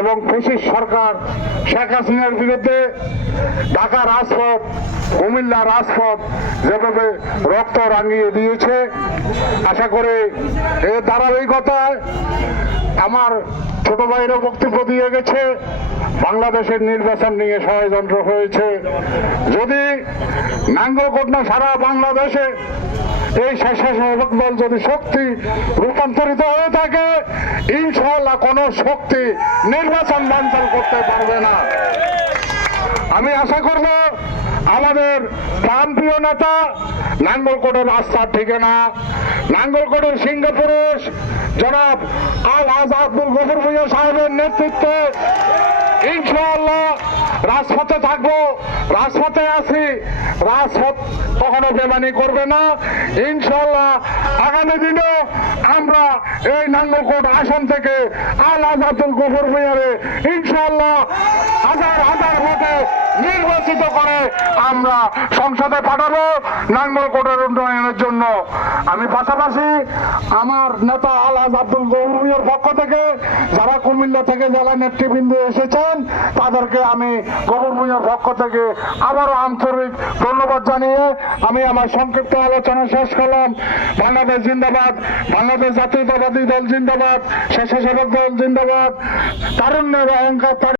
এবং ফেসিস সরকার শেখ হাসিনার বিরুদ্ধে ঢাকা রাজপথ, কুমিল্লা রাজপথ যেভাবে রক্ত রাঙিয়ে দিয়েছে, আশা করি এর ধারাবাহিকতায় আমার ছোট ভাইরা বক্তব্য দিয়ে গেছে, বাংলাদেশের নির্বাচন নিয়ে ষড়যন্ত্র হয়েছে। যদি নাঙ্গলকোটনা সারা বাংলাদেশে এই স্বেচ্ছাসেবক দল যদি শক্তি রূপান্তরিত হয়ে থাকে ইনশাল্লাহ কোনো শক্তি নির্বাচন বাঞ্চাল করতে পারবে না। আমি আশা করব আমাদের প্রাণপ্রিয় নেতা নাঙ্গলকোটের রাস্তার ঠিকানা, নাঙ্গলকোটের সিংহপুরুষ জনাব আল আজ আব্দুল গফর ভুইয়া সাহেবের নেতৃত্বে ইনশাআল্লাহ রাজপথে থাকব, রাজপথে আছি, রাজপথ কখনো বেমানি করবে না। ইনশাল্লাহ আগামী দিনে আমরা এই নাঙ্গলকোট আসন থেকে আল আজাদুল গফর ভুইয়ারে ইনশাল্লাহ হাজার হাজার নির্বাচিত করে আমরা সংসদে পাঠাবো নাঙ্গলকোটের উন্নয়নের জন্য। আমি পাশাপাশি আমার নেতা আলহাজ আব্দুল গৌরীর পক্ষ থেকে যারা কুমিল্লা থেকে জেলা নেতৃবৃন্দ এসেছেন, তাদেরকে আমি গৌর ভূঁইয়ার পক্ষ থেকে আবারও আন্তরিক ধন্যবাদ জানিয়ে আমি আমার সংক্ষিপ্ত আলোচনা শেষ করলাম। বাংলাদেশ জিন্দাবাদ, বাংলাদেশ জাতীয়তাবাদী দল জিন্দাবাদ, স্বেচ্ছাসেবক দল জিন্দাবাদ, তারুণ্যের অহংকার